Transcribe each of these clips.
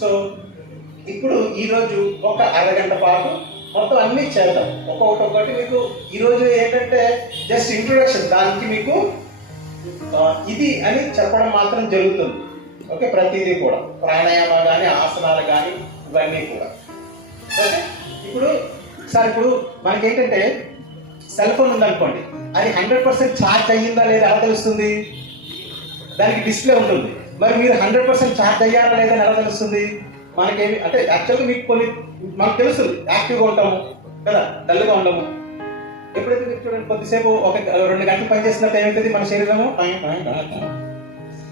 So ఇప్పుడు ఈరోజు ఒక అరగంట పాటు మొత్తం అన్నీ చేద్దాం. ఒక్కొక్కటి మీకు ఈరోజు ఏంటంటే జస్ట్ ఇంట్రొడక్షన్, దానికి మీకు ఇది అని చెప్పడం మాత్రం జరుగుతుంది. ఓకే, ప్రతిదీ కూడా ప్రాణాయామ కానీ ఆసనాలు కానీ ఇవన్నీ కూడా. ఓకే, ఇప్పుడు మనకేంటంటే సెల్ ఫోన్ ఉందనుకోండి, అది 100% ఛార్జ్ అయ్యిందా లేదా ఎలా తెలుస్తుంది? దానికి డిస్ప్లే ఉంటుంది. మరి మీరు 100% ఛార్జ్ అయ్యారా లేదా ఎలా తెలుస్తుంది? మనకేమి అంటే యాక్చువల్గా మీకు మనకు తెలుస్తుంది, యాక్టివ్గా ఉంటాము కదా, డల్గా ఉండము. ఎప్పుడైతే మీరు చూడండి కొద్దిసేపు 1-2 గంటలు పనిచేసినట్టు ఏమవుతుంది మన శరీరము?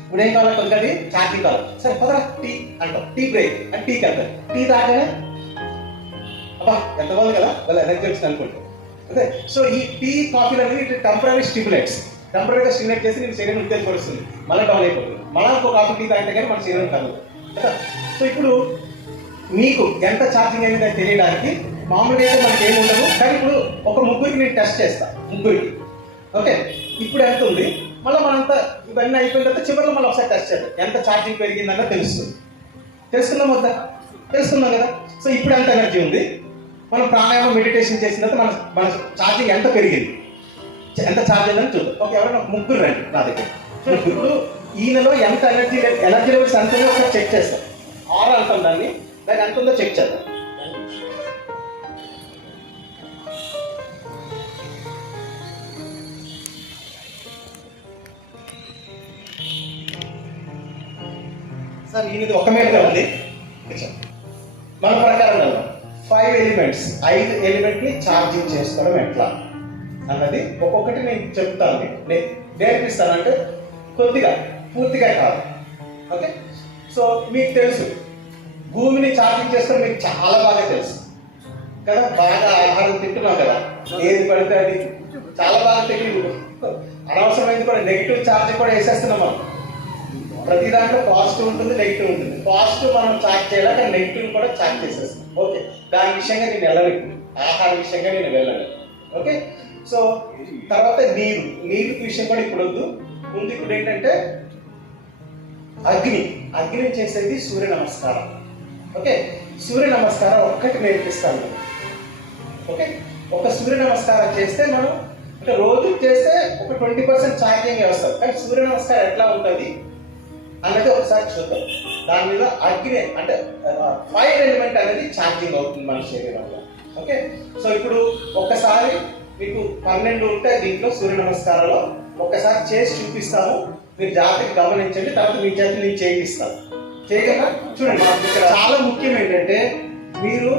ఇప్పుడు ఏం కావాలి? కొద్దిగా ఛార్జింగ్ కావాలి. సరే పదరా టీ అంటాం, టీ బ్రేక్ అని టీకి వెళ్తారు. టీ తాగానే అబ్బా ఎంత బాగుంది కదా, వాళ్ళ ఎనర్జీ వచ్చింది అనుకుంటాం. అదే, సో ఈ టీ కాఫీలు అనేది టెంపరీ స్టిమ్యులేట్స్, టెంపరీగా స్టిమ్యులేట్ చేసి నేను శరీరం ఉత్తేజపరుస్తుంది, మళ్ళీ డౌన్ అయిపోతుంది. మళ్ళీ ఇంకో కాఫీ టీ తాగితే కానీ మన శరీరం కలదు కదా. సో ఇప్పుడు మీకు ఎంత ఛార్జింగ్ అయిందని తెలియడానికి మామూలుగా అయితే మనకి ఏమి ఉండదు, కానీ ఇప్పుడు ఒక ముగ్గురికి నేను టెస్ట్ చేస్తాను, ముగ్గురికి. ఓకే, ఇప్పుడు ఎంత ఉంది, మళ్ళీ మనంతా ఇవన్నీ అయిపోయిన తర్వాత చివరిలో మళ్ళీ ఒకసారి టెస్ట్ చేద్దాం, ఎంత ఛార్జింగ్ పెరిగిందన్న తెలుస్తుంది. తెలుసుకుందాం వద్దా? తెలుసుకుందాం కదా. సో ఇప్పుడు ఎంత ఎనర్జీ ఉంది, మనం ప్రాణాయామం మెడిటేషన్ చేసిన తర్వాత మన ఛార్జింగ్ ఎంత పెరిగింది, ఎంత ఛార్జ్ అయిందని చూద్దాం. ఓకే, ఎవరైనా ముగ్గురు రండి నా దగ్గర. సో ఇప్పుడు ఈయనలో ఎంత ఎనర్జీ లెవెల్స్ ఎంత ఉందో ఒకసారి చెక్ చేస్తాం. ఆరు అంటాం దాన్ని ఎంత ఉందో చెక్ చేద్దాం. సార్ ఈయనది ఒక మీటర్గా ఉంది. మన ప్రకారం 5 ఎలిమెంట్స్, 5 ఎలిమెంట్ని ఛార్జింగ్ చేసుకోవడం ఎట్లా అన్నది ఒక్కొక్కటి నేను చెప్తాను, నేర్పిస్తాను. అంటే కొద్దిగా, పూర్తిగా కాదు. ఓకే, సో మీకు తెలుసు భూమిని ఛార్జింగ్ చేసుకోవడం మీకు చాలా బాగా తెలుసు కదా, బాగా ఆహారం తింటున్నాం కదా, ఏది పడితే అది చాలా బాగా తెలియదు. అనవసరమైంది కూడా నెగిటివ్ ఛార్జ్ కూడా వేసేస్తున్నాం మనం. ప్రతి దాంట్లో పాజిటివ్ ఉంటుంది, నెగిటివ్ ఉంటుంది. పాజిటివ్ మనం ఛార్జ్ చేయాలి, కానీ నెగిటివ్ కూడా ఛార్జ్ చేసేస్తాం. ఓకే, దాని విషయంగా నేను వెళ్ళను, ఆహార విషయంగా నేను వెళ్ళను. ఓకే, సో తర్వాత నీరు విషయం కూడా ఇప్పుడు వద్దు. ముందు ఇప్పుడు ఏంటంటే అగ్ని చేసేది సూర్య నమస్కారం. ఓకే, సూర్య నమస్కారం ఒక్కటి నేర్పిస్తాను. ఓకే, ఒక సూర్య నమస్కారం చేస్తే మనం అంటే రోజు చేస్తే ఒక 20% ఛార్జింగ్ వస్తుంది, కానీ సూర్య నమస్కారం ఎట్లా ఉంటుంది అన్నది ఒకసారి చూద్దాం. దాని మీద అగ్ని అంటే ఫైర్ ఎలిమెంట్ అనేది ఛార్జింగ్ అవుతుంది మన శరీరంలో. ఓకే, సో ఇప్పుడు ఒక్కసారి మీకు 12 ఉంటాయి దీంట్లో సూర్య నమస్కారంలో. ఒక్కసారి చేసి చూపిస్తాను, మీరు జాగ్రత్తగా గమనించండి. తర్వాత మీ చేతి నేను చేయిస్తాను. చేయగలరా? చూడండి, ఇక్కడ చాలా ముఖ్యం ఏంటంటే మీరు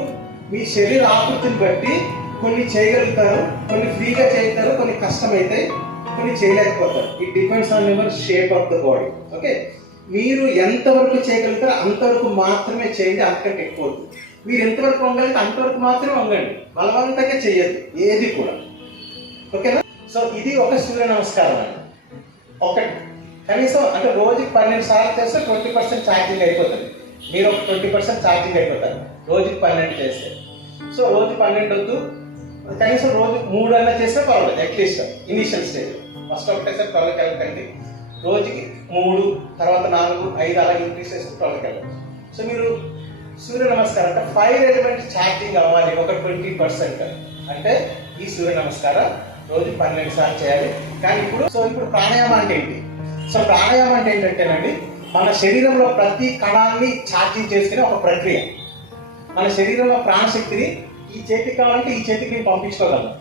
మీ శరీర ఆకృతిని బట్టి కొన్ని చేయగలుగుతారు, కొన్ని ఫ్రీగా చేయగలుగుతారు, కొన్ని కష్టమైతే, కొన్ని చేయలేకపోతారు. It depends on your shape of the body. Okay, మీరు ఎంతవరకు చేయగలుగుతారో అంతవరకు మాత్రమే చేయండి, అంతకంటే ఎక్కువ. మీరు ఎంతవరకు వంగలిగితే అంతవరకు మాత్రమే వంగండి, బలవంతంగా చేయొద్దు ఏది కూడా. ఓకేనా? సో ఇది ఒక సూర్య నమస్కారం అండి. ఒకటి కనీసం అంటే రోజుకి 12 సార్లు చేస్తే 20% ఛార్జింగ్ అయిపోతుంది. మీరు ఒక 20% ఛార్జింగ్ అయిపోతారు రోజుకి 12 చేస్తే. సో రోజు 12 వద్దు, కనీసం రోజు 3 అన్నా చేస్తే పర్వాలేదు. అట్లీస్ట్ ఇనిషియల్ స్టేజ్ ఫస్ట్ ఒకటేసారి 12కి వెళ్ళకండి. రోజుకి 3, తర్వాత 4, 5 అలా ఇంక్రీజ్ చేసి 12కి వెళ్ళండి. సో మీరు సూర్య నమస్కారం అంటే 5 ఎలిమెంట్ ఛార్జింగ్ అవ్వాలి ఒక 20%. అంటే ఈ సూర్య నమస్కారం రోజు 12 సార్లు చేయాలి. కానీ ఇప్పుడు ప్రాణాయామం అంటే ఏంటి? సో ప్రాణాయామం అంటే ఏంటంటేనండి, మన శరీరంలో ప్రతి కణాన్ని ఛార్జింగ్ చేసుకునే ఒక ప్రక్రియ. మన శరీరంలో ప్రాణశక్తిని ఈ చేతికి కావాలంటే ఈ చేతికి నేను పంపించుకోగలను,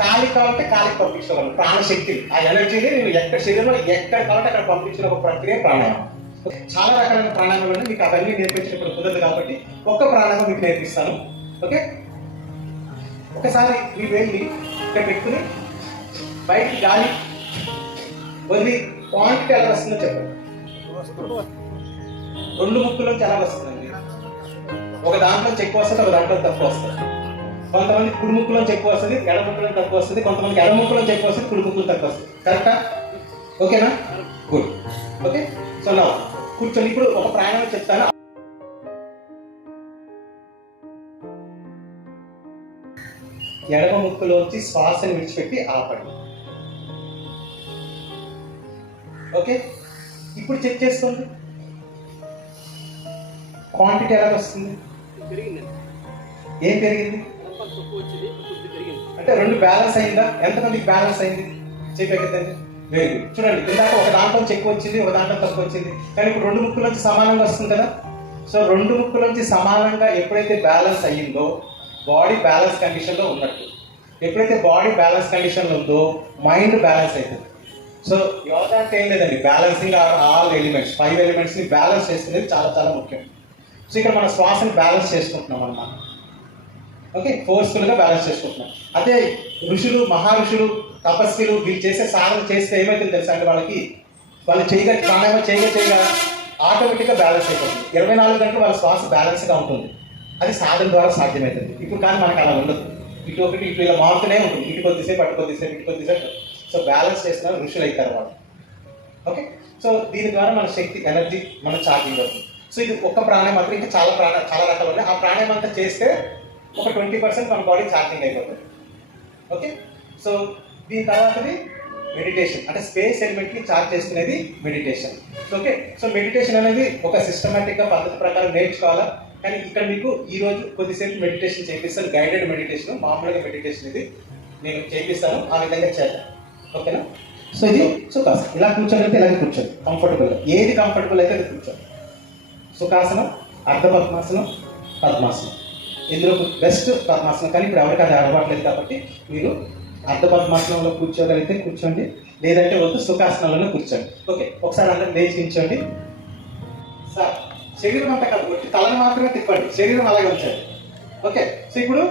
కాలికి కావాలంటే కాలికి పంపించుకోగలను. ప్రాణశక్తిని, ఆ ఎనర్జీని నేను శరీరంలో ఎక్కడ కావాలంటే అక్కడ పంపించిన ఒక ప్రక్రియ ప్రాణాయామం. చాలా రకాలైన ప్రాణాయామాలు ఉన్నాయి, మీకు అవన్నీ నేర్పించినప్పుడు కుదరదు కాబట్టి ఒక్క ప్రాణాయామం మీకు నేర్పిస్తాను. ఓకే, ఒకసారి మీరు వెళ్ళి ఇక్కడ పెట్టుకుని బయటికి గాలి వదిలి క్వాంటిటీ ఎలా వస్తుందో చెప్పండి. 2 ముక్కులోంచి ఎలా వస్తుందండి? ఒక దాంట్లో ఎక్కువ వస్తుంది, ఒక దాంట్లో తక్కువ వస్తుంది. కొంతమంది కుడి ముక్కులోంచి ఎక్కువ వస్తుంది, ఎడ ముక్కులో తక్కువ వస్తుంది. కొంతమందికి ఎడ ముక్కులోంచి ఎక్కువ వస్తుంది, కుడి ముక్కులో తక్కువ వస్తుంది. కరెక్టా? ఓకేనా? గుడ్. ఓకే, సో నా కూర్చొని ఇప్పుడు ఒక ప్రాణాయామం చెప్తాను. ఎడమ ముక్కులోంచి శ్వాసను విడిచిపెట్టి ఆపండి. ఓకే, ఇప్పుడు చెక్ చేసుకోండి. క్వాంటిటీ ఎలా వస్తుంది? ఏం పెరిగింది అంటే రెండు బ్యాలెన్స్ అయిందా? ఎంతమందికి బ్యాలెన్స్ అయింది చెప్పగలుగుతుంది? Very good. చూడండి, ఇందాక ఒక దాంట్లో ఎక్కువ వచ్చింది, ఒక దాంట్లో తక్కువ వచ్చింది, కానీ ఇప్పుడు రెండు ముక్కుల నుంచి సమానంగా వస్తుంది కదా. సో రెండు ముక్కుల నుంచి సమానంగా ఎప్పుడైతే బ్యాలెన్స్ అయ్యిందో బాడీ బ్యాలెన్స్ కండిషన్లో ఉన్నట్టు. ఎప్పుడైతే బాడీ బ్యాలెన్స్ కండిషన్లో ఉందో మైండ్ బ్యాలెన్స్ అవుతుంది. సో యోగా అంటే ఏం లేదండి, బ్యాలెన్సింగ్ ఆల్ ఎలిమెంట్స్, 5 ఎలిమెంట్స్ని బ్యాలెన్స్ చేసుకునేది చాలా చాలా ముఖ్యం. సో ఇక్కడ మన శ్వాసని బ్యాలెన్స్ చేసుకుంటున్నాం అన్నమాట. ఓకే, ఫోర్స్ఫుల్గా బ్యాలెన్స్ చేసుకుంటున్నాం. అదే ఋషులు, మహారుషులు, తపస్సులు వీళ్ళు చేసే సాధన చేస్తే ఏమవుతుంది తెలుసా అంటే వాళ్ళు చేయగా ప్రాణాయామం చేయగా ఆటోమేటిక్గా బ్యాలెన్స్ అయిపోతుంది. 24 గంటలు వాళ్ళ శ్వాస బ్యాలెన్స్గా ఉంటుంది. అది సాధన ద్వారా సాధ్యమవుతుంది. ఇప్పుడు కానీ మనకు అలా ఉండదు. ఇటు ఒకటి ఇటు ఇలా మారుతూనే ఉంటుంది. ఇటు కొద్దిసేపు అటు కొద్దిసేపు ఇటు కొద్దిసేపు. సో బ్యాలెన్స్ చేసిన ఋషులు అవుతారు వాళ్ళు. ఓకే, సో దీని ద్వారా మన శక్తి, ఎనర్జీ మన ఛార్జింగ్ అవుతుంది. సో ఇది ఒక్క ప్రాణాయామం మాత్రం, ఇంకా చాలా రకాలు ఉన్నాయి. ఆ ప్రాణాయామం అంతా చేస్తే ఒక 20% మన బాడీ ఛార్జింగ్ అయిపోతుంది. ఓకే, సో దీని తర్వాతది మెడిటేషన్, అంటే స్పేస్ ఎలిమెంట్ని ఛార్జ్ చేసుకునేది మెడిటేషన్. ఓకే, సో మెడిటేషన్ అనేది ఒక సిస్టమేటిక్గా పద్ధతి ప్రకారం నేర్చుకోవాలా. కానీ ఇక్కడ మీకు ఈరోజు కొద్దిసేపు మెడిటేషన్ చేపిస్తాను, గైడెడ్ మెడిటేషన్. మామూలుగా మెడిటేషన్ ఇది నేను చేపిస్తాను, ఆ విధంగా చేద్దాం. ఓకేనా? సో ఇది సుఖాసనం. ఇలా కూర్చోగలిగితే ఇలాగే కూర్చోండి కంఫర్టబుల్గా, ఏది కంఫర్టబుల్ అయితే అది కూర్చోండి. సుఖాసనం, అర్ధపద్మాసనం, పద్మాసనం. ఇందులో బెస్ట్ పద్మాసనం, కానీ ఇప్పుడు ఎవరికి అది అలవాట్లేదు కాబట్టి మీరు అర్ధపద్మాసనంలో కూర్చోగలిగితే కూర్చోండి, లేదంటే వద్దు సుఖాసనంలోనే కూర్చోండి. ఓకే, ఒకసారి అందరూ లేచి నిల్చోండి. సార్ శరీరం అంతా కాబట్టి తలని మాత్రమే తిప్పండి, శరీరం అలాగే ఉంచండి. ఓకే, సో ఇప్పుడు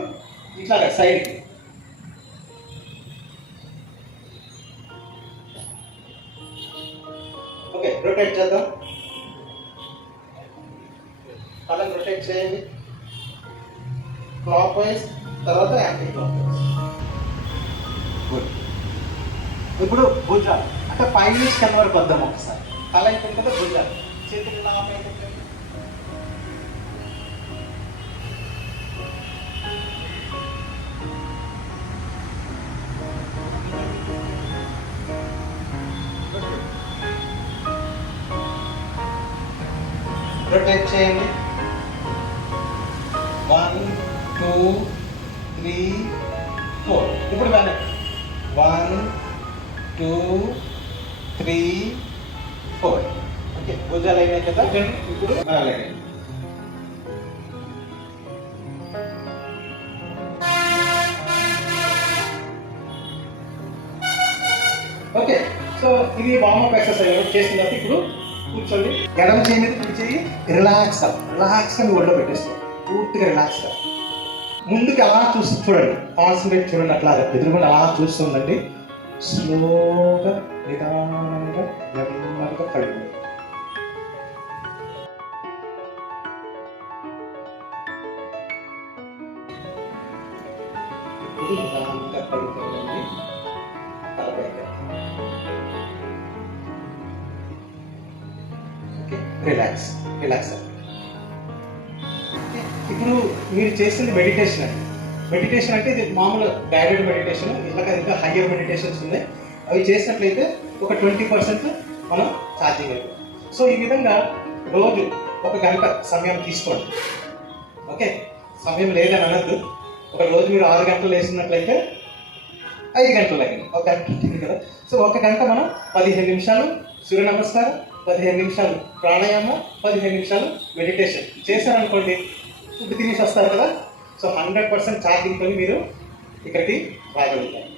ఇట్లాగా సైడ్కి. ఓకే, రొటేట్ చేద్దాం. తలని రొటేట్ చేయండి క్లాక్ వైజ్, తర్వాత యాంటీ క్లాక్ వైజ్. గుడ్. ఇప్పుడు భుజాలు అంటే పై నుంచి కింద వరకు వద్దాం. ఒకసారి తల అయిపోయింది కదా, భుజాలు చేతులు ఇలా అయిపోయింది. రొటేట్ చేయండి. 1 2 3 4. ఇప్పుడు వెనక్కి 1 2 3 4. ఓకే, భుజాలు అయినాయి కదా. ఇప్పుడు అలాగే ఓకే. సో ఇది వార్మప్ ఎక్సర్సైజ్ చేసిన తర్వాత ఇప్పుడు కూర్చోండి. ఎడమ చేయి మీద కుడి చేయి రిలాక్స్గా మీ ఒళ్ళో పెట్టేస్తాం. పూర్తిగా రిలాక్స్గా ముందుకు అలా చూడండి, కాన్సన్ట్రేట్ చూడండి. అట్లా ఎదురుకుండా అలా చూస్తుందండి. స్లోగా నిదానంగా నెమ్మదిగా కడుగు. నిదానంగా కడుగుతుందండి. రిలాక్స్. ఇప్పుడు మీరు చేస్తుంది మెడిటేషన్ అండి. మెడిటేషన్ అంటే ఇది మామూలు గైడెడ్ మెడిటేషన్. ఇంకా హయ్యర్ మెడిటేషన్స్ ఉన్నాయి. అవి చేసినట్లయితే ఒక 20% మనం ఛార్జింగ్ అయిపోతుంది. సో ఈ విధంగా రోజు 1 గంట సమయం తీసుకోండి. ఓకే, సమయం లేదని అనద్దు. ఒక రోజు మీరు 6 గంటలు వేసినట్లయితే 5 గంటలు అయింది, 1 గంట ఉంటుంది కదా. సో 1 గంట మనం 15 నిమిషాలు సూర్య నమస్కారం, 15 నిమిషాలు ప్రాణాయామం, 15 నిమిషాలు మెడిటేషన్ చేశారనుకోండి, ఫుడ్ తినేసి వస్తారు కదా. సో 100% ఛార్జింగ్తో మీరు ఇక్కడికి రాగలుగుతారు.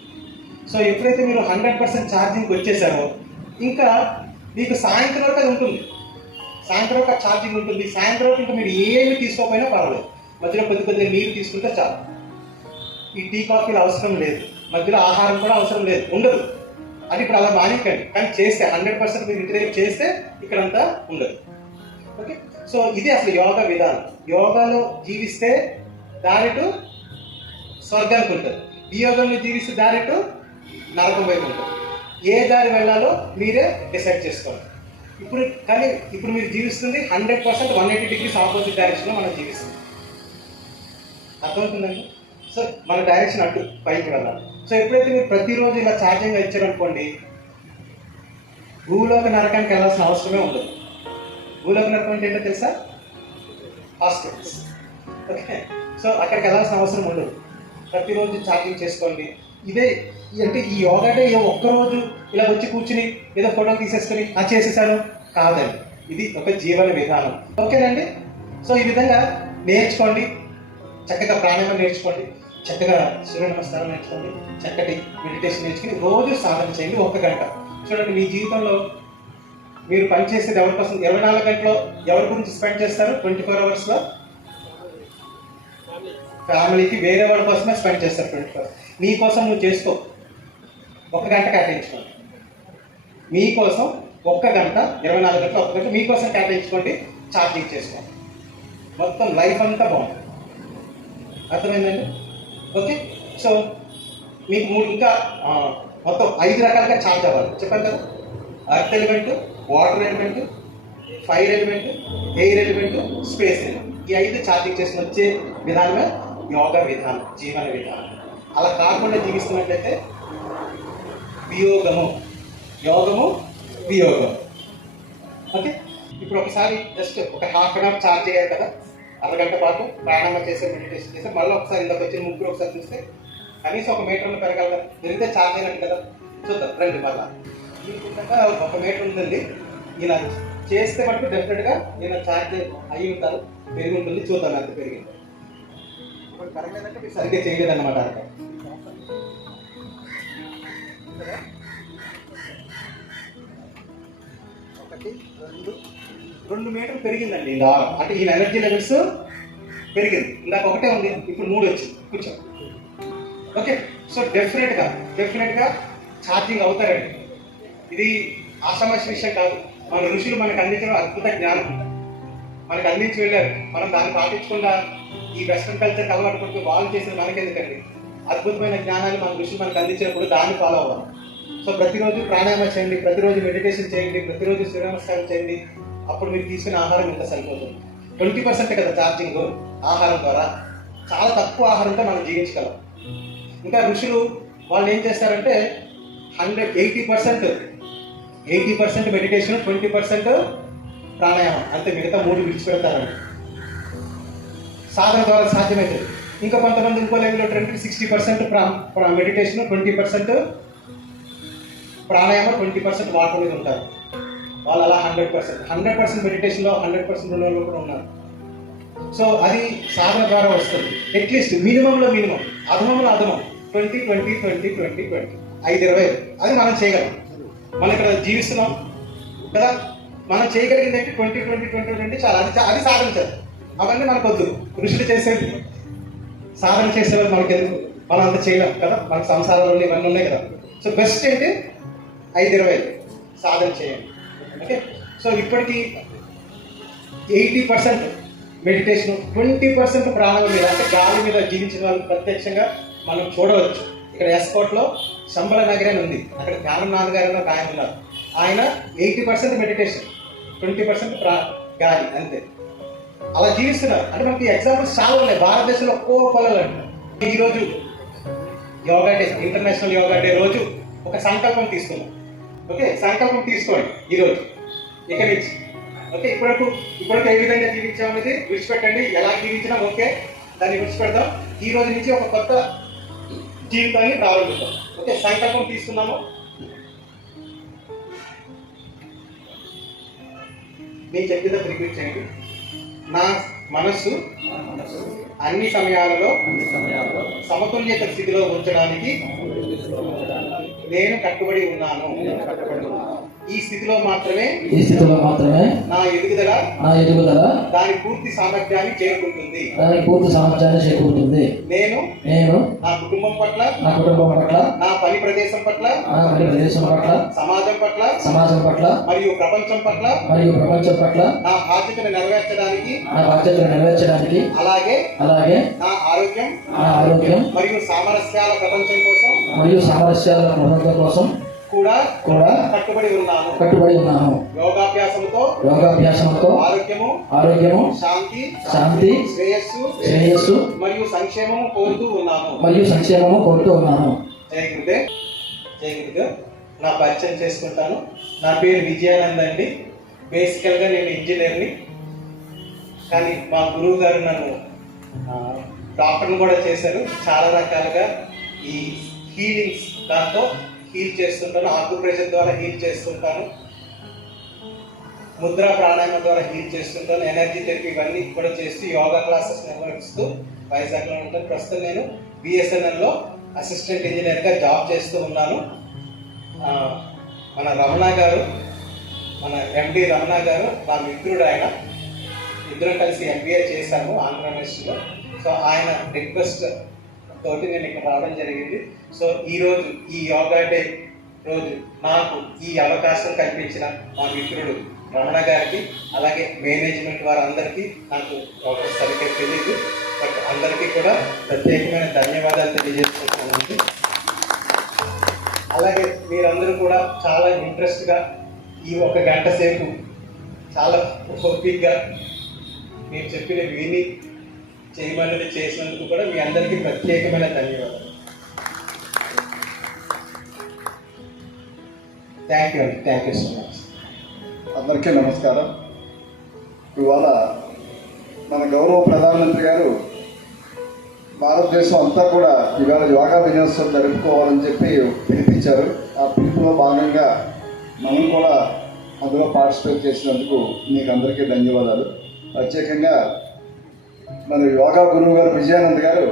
సో ఎప్పుడైతే మీరు 100% ఛార్జింగ్కి వచ్చేసారో ఇంకా మీకు సాయంత్రం వరకు అది ఉంటుంది. సాయంత్రం వరకు ఛార్జింగ్ ఉంటుంది. సాయంత్రం వరకు ఇంకా మీరు ఏమి తీసుకోకపోయినా పర్వాలేదు. మధ్యలో కొద్దిగా నీరు తీసుకుంటే చాలు. ఈ టీ కాఫీలు అవసరం లేదు, మధ్యలో ఆహారం కూడా అవసరం లేదు, ఉండదు. అది ఇప్పుడు అలా మానేకండి. కానీ చేస్తే 100% మీరు ఇంటి దగ్గర చేస్తే ఇక్కడంతా ఉండదు. ఓకే, సో ఇది అసలు యోగా విధానం. యోగాలో జీవిస్తే దారిటు స్వర్గానికి ఉంటుంది, ఈ యోగంలో జీవిస్తే దారిటు నరకం వైపు ఉంటుంది. ఏ దారి వెళ్ళాలో మీరే డిసైడ్ చేసుకోవాలి. ఇప్పుడు మీరు జీవిస్తుంది 100% 180 degrees ఆపోజిట్ డైరెక్షన్లో మనం జీవిస్తుంది. అర్థమవుతుందండి? సో మన డైరెక్షన్ అటు పైకి వెళ్ళాలి. సో ఎప్పుడైతే మీరు ప్రతిరోజు ఇలా ఛార్జింగ్ ఇచ్చారనుకోండి, భూలోక నరకానికి వెళ్ళాల్సిన అవసరమే ఉండదు. భూలోక నరకం అంటే ఏంటో తెలుసా? హాస్పిటల్స్. ఓకే, సో అక్కడికి వెళ్ళాల్సిన అవసరం ఉండదు. ప్రతిరోజు ఛార్జింగ్ చేసుకోండి. ఇదే అంటే ఈ యోగా డే ఒక్కరోజు ఇలా వచ్చి కూర్చుని ఏదో ఫోటో తీసేసుకొని చేసేసాను కాదండి. ఇది ఒక జీవన విధానం. ఓకేనండి. సో ఈ విధంగా నేర్చుకోండి, చక్కగా ప్రాణాయామం నేర్చుకోండి, చక్కగా సూర్య నమస్కారం నేర్చుకోండి, చక్కటి మెడిటేషన్ నేర్చుకుని రోజు సాధన చేయండి 1 గంట. చూడండి, మీ జీవితంలో మీరు పనిచేసేది ఎవరి కోసం? 24 గంటలో ఎవరి గురించి స్పెండ్ చేస్తారు? 24 అవర్స్లో ఫ్యామిలీకి, వేరే వాళ్ళ కోసమే స్పెండ్ చేస్తారు 24 అవర్స్. నీ కోసం నువ్వు చేసుకో, 1 గంట కేటాయించుకోండి. మీకోసం 1 గంట, 24 గంటలు 1 గంట మీకోసం కేటాయించుకోండి, ఛార్జింగ్ చేసుకోండి. మొత్తం లైఫ్ అంతా బాగుంటుంది. అర్థమైందండి? ఓకే, సో మీకు 3 ఇంకా మొత్తం 5 రకాలుగా ఛార్జ్ అవ్వాలి చెప్పాను కదా. Earth element, water element, fire element, air element, space element. ఈ 5 ఛార్జింగ్ చేసిన వచ్చే విధానమే యోగా విధానం, జీవన విధానం. అలా కాకుండా జీవిస్తున్నట్లయితే వియోగము, యోగము వియోగం. ఓకే, ఇప్పుడు ఒకసారి జస్ట్ ఒక ½ గంట ఛార్జ్ చేయాలి కదా, అరగంట పాటు ప్రాణాయామం చేసే, మెడిటేషన్ చేస్తే మళ్ళీ ఒకసారి ఇందాక వచ్చిన ముగ్గురు ఒకసారి చూస్తే కనీసం 1 మీటర్లు పెరగలదా? పెరిగితే ఛార్జ్ అయినట్టు కదా. చూద్దాం రండి. మళ్ళీ మీకుండగా 1 మీటర్ ఉందండి. ఇలా చేస్తే మటుకు డెఫినెట్గా నేను ఛార్జ్ అయ్యి ఉంటాను, పెరిగి ఉంటుంది. చూద్దాం ఎంత పెరిగింది. ఇప్పుడు పెరగలేదంటే మీరు సరిగ్గా చేయలేదన్నమాట. అర్థం 2 మీటర్లు పెరిగిందండి. ఇలా అంటే ఈ ఎనర్జీ లెవెల్స్ పెరిగింది. ఇందాక 1 ఉంది, ఇప్పుడు 3 వచ్చింది. కూర్చో. ఓకే, సో డెఫినెట్గా ఛార్జింగ్ అవుతారండి. ఇది ఆషామాషి విషయం కాదు. మన ఋషులు మనకు అందించిన అద్భుత జ్ఞానం మనకు అందించి వెళ్ళారు. మనం దాన్ని పాటించకుండా ఈ వెస్ట్రన్ కల్చర్కి అలవాటు పడుతూ వాళ్ళు చేసిన మనకెందుకండి? అద్భుతమైన జ్ఞానాన్ని మన ఋషులు మనకు అందించినప్పుడు దాన్ని ఫాలో అవ్వాలి. సో ప్రతిరోజు ప్రాణాయామం చేయండి, ప్రతిరోజు మెడిటేషన్ చేయండి, ప్రతిరోజు సూర్య నమస్కారం చేయండి. అప్పుడు మీరు తీసుకునే ఆహారం ఎంత సరిపోతుంది? 20% కదా ఛార్జింగ్ ఆహారం ద్వారా. చాలా తక్కువ ఆహారంతో మనం జీవించగలం. ఇంకా ఋషులు వాళ్ళు ఏం చేస్తారంటే 80% మెడిటేషన్, 20% ప్రాణాయామం, అంతే. మిగతా 3 విడిచిపెడతారండి. సాధన ద్వారా సాధ్యమవుతుంది. ఇంకా కొంతమంది ఇంకో లెవెల్లో 60% మెడిటేషన్, 20% ప్రాణాయామం, 20% వాటర్ మీద ఉంటారు. వాళ్ళు అలా 100% మెడిటేషన్లో 100% ఉన్నవాళ్ళు కూడా ఉన్నారు. సో అది సాధన ద్వారా వస్తుంది. అట్లీస్ట్ మినిమంలో మినిమం, అధమంలో అధమం 20-20-20-20-20 5-20 అది మనం చేయగలం. మనం ఇక్కడ జీవిస్తున్నాం కదా, మనం చేయగలిగింది ఏంటి? 20-20-20-20 చాలా. అది సాధించాలి. అవన్నీ మనకు వద్దు. ఋషులు చేసేది సాధన చేసేవాళ్ళు మనకి ఎందుకు? మనం అంత చేయలేం కదా, మనకు సంసారాలు ఇవన్నీ ఉన్నాయి కదా. సో బెస్ట్ ఏంటి? 5-20 సాధన చేయండి. ఓకే, సో ఇప్పటికీ 80% మెడిటేషన్, 20% ప్రాణాయామం మీద, అంటే గాలి మీద జీవించిన వాళ్ళు ప్రత్యక్షంగా మనం చూడవచ్చు. ఇక్కడ ఎస్కోట్లో శంబల నగరి అని ఉంది, అక్కడ జ్ఞాననాథ్ గారు అని ఒక ఆయన ఉన్నారు. ఆయన 80% మెడిటేషన్, 20% గాలి, అంతే. అలా జీవిస్తున్నారు. అంటే మనకి ఎగ్జాంపుల్స్ చాలా ఉన్నాయి భారతదేశంలో. ఒక్కో పొలాలు అంటారు. ఈరోజు yoga day, international yoga day రోజు ఒక సంకల్పం తీసుకున్నాం. ఓకే, సంకల్పం తీసుకోండి ఈరోజు ఇక నుంచి. ఓకే, ఇప్పటికి ఏ విధంగా జీవించామనేది విడిచిపెట్టండి. ఎలా జీవించినా ఓకే, దాన్ని విడిచిపెడదాం. ఈ రోజు నుంచి ఒక కొత్త జీవితాన్ని ప్రారంభిద్దాం. ఓకే, సంకల్పం తీసుకున్నాము. నేను చెప్పేది రిపీట్ చేయండి. నా మనస్సు అన్ని సమయాలలో సమతుల్యత స్థితిలో ఉంచడానికి నేను కట్టుబడి ఉన్నాను. ఈ స్థితిలో మాత్రమే నా ఎదుగుదల దాని పూర్తి సామర్థ్యాన్ని చేరుకుంటుంది. నేను నా కుటుంబం పట్ల, నా పని ప్రదేశం పట్ల, సమాజం పట్ల మరియు ప్రపంచం పట్ల నా బాధ్యతను నెరవేర్చడానికి, అలాగే నా ఆరోగ్యం మరియు సామరస్యాల ప్రపంచం కోసం కూడా కట్టుబడి ఉన్నాను. యోగాభ్యాసంతో ఆరోగ్యము, శాంతి, శ్రేయస్సు మరియు సంక్షేమము కోరుతూ ఉన్నాను. జై గురుదేవ్. నా పరిచయం చేసుకుంటాను. నా పేరు విజయానంద్ అండి. బేసికల్గా నేను ఇంజనీర్ని. కానీ మా గురువు గారు నన్ను డాక్టర్ని కూడా చేశారు. చాలా రకాలుగా ఈ హీలింగ్స్ దాంతో హీల్ చేస్తుంటాను. ఆక్యుప్రెషర్ ద్వారా హీల్ చేస్తుంటాను, ముద్ర ప్రాణాయామం ద్వారా హీల్ చేస్తుంటాను, ఎనర్జీ థెరపీ ఇవన్నీ కూడా చేస్తూ యోగా క్లాసెస్ నిర్వహిస్తూ వైజాగ్లో ఉంటాను. ప్రస్తుతం నేను బిఎస్ఎన్ఎల్లో అసిస్టెంట్ ఇంజనీర్గా జాబ్ చేస్తూ ఉన్నాను. మన రమణ గారు, మన ఎండి రమణ గారు నా మిత్రుడు. ఆయన ఇద్దరం కలిసి ఎంబీఏ చేశాము ఆంధ్ర యూనివర్సిటీలో. సో ఆయన రిక్వెస్ట్ తోటి నేను ఇక్కడ రావడం జరిగింది. సో ఈరోజు ఈ యోగా డే రోజు నాకు ఈ అవకాశం కల్పించిన మా మిత్రుడు రమణ గారికి, అలాగే మేనేజ్మెంట్ వారందరికీ నాకు సరిగ్గా తెలియదు, బట్ అందరికీ కూడా ప్రత్యేకమైన ధన్యవాదాలు తెలియజేస్తున్నానండి. అలాగే మీరందరూ కూడా చాలా ఇంట్రెస్ట్గా ఈ 1 గంట సేపు చాలా ఓపికగా మీరు చెప్పిన విని చేయమన్నది చేసినందుకు కూడా మీ అందరికీ ప్రత్యేకమైన ధన్యవాదాలు. థ్యాంక్ యూ అండి. Thank you so much. అందరికీ నమస్కారం. ఇవాళ మన గౌరవ ప్రధానమంత్రి గారు భారతదేశం అంతా కూడా ఇవాళ యోగా దినోత్సవం జరుపుకోవాలని చెప్పి పిలిపించారు. ఆ పిలుపులో భాగంగా మనం కూడా అందులో పార్టిసిపేట్ చేసినందుకు మీకు అందరికీ ధన్యవాదాలు. ప్రత్యేకంగా మన యోగా గురువు గారు విజయానంద్ గారు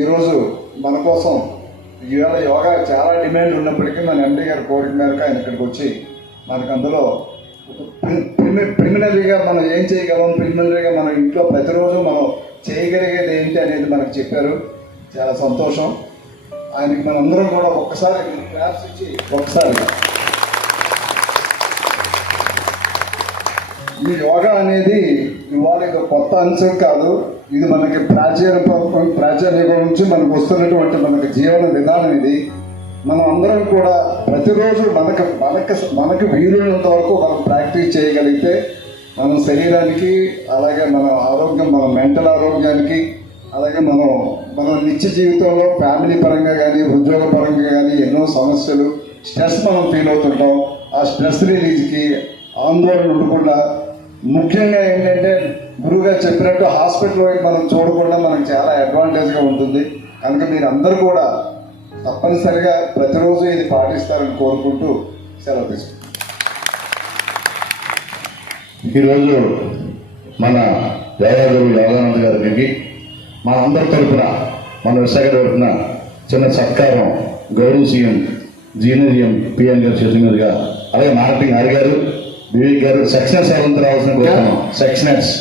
ఈరోజు మన కోసం ఇవాళ యోగా చాలా డిమాండ్ ఉన్నప్పటికీ మన ఎండి గారి కోరిక మేరకు ఆయన ఇక్కడికి వచ్చి మనకు అందులో ప్రిలిమినరీగా మనం ఏం చేయగలం, ప్రిలిమినరీగా మన ఇంట్లో ప్రతిరోజు మనం చేయగలిగేది ఏంటి అనేది మనకు చెప్పారు. చాలా సంతోషం. ఆయనకి మనందరం కూడా ఒక్కసారి క్లాప్స్ ఇచ్చి ఒకసారి ఈ యోగా అనేది ఇవాళ ఇది కొత్త అంశం కాదు. ఇది మనకి ప్రాచీన యుగం నుంచి మనకు వస్తున్నటువంటి మనకి జీవన విధానం ఇది. మనం అందరం కూడా ప్రతిరోజు మనకు వీలున్నంత వరకు మనం ప్రాక్టీస్ చేయగలిగితే మన శరీరానికి, అలాగే మన ఆరోగ్యం, మన మెంటల్ ఆరోగ్యానికి, అలాగే మన నిత్య జీవితంలో ఫ్యామిలీ పరంగా కానీ ఉద్యోగ పరంగా కానీ ఎన్నో సమస్యలు, స్ట్రెస్ మనం ఫీల్ అవుతుంటాం. ఆ స్ట్రెస్ రిలీజ్కి, ఆందోళన ఉండకుండా, ముఖ్యంగా ఏంటంటే గురువుగారు చెప్పినట్టు హాస్పిటల్ వైపు మనం చూడకుండా మనకు చాలా అడ్వాంటేజ్గా ఉంటుంది. కనుక మీరు అందరూ కూడా తప్పనిసరిగా ప్రతిరోజు ఇది పాటిస్తారని కోరుకుంటూ సెలవు తీసుకుంటాం. ఈరోజు మన యోగాగురు యోగానంద గారికి మన అందరి తరఫున, మన విశాఖ తరఫున చిన్న సత్కారం గౌరవ సీఎం జీఎం పిఎం గారి చేతుల మీదుగా, అలాగే మార్కెటింగ్ హరి గారు, వివేక్ గారు, సెక్షనర్స్ ఎవరంతా రావాల్సిన కోరుతున్నాం. సెక్షనర్స్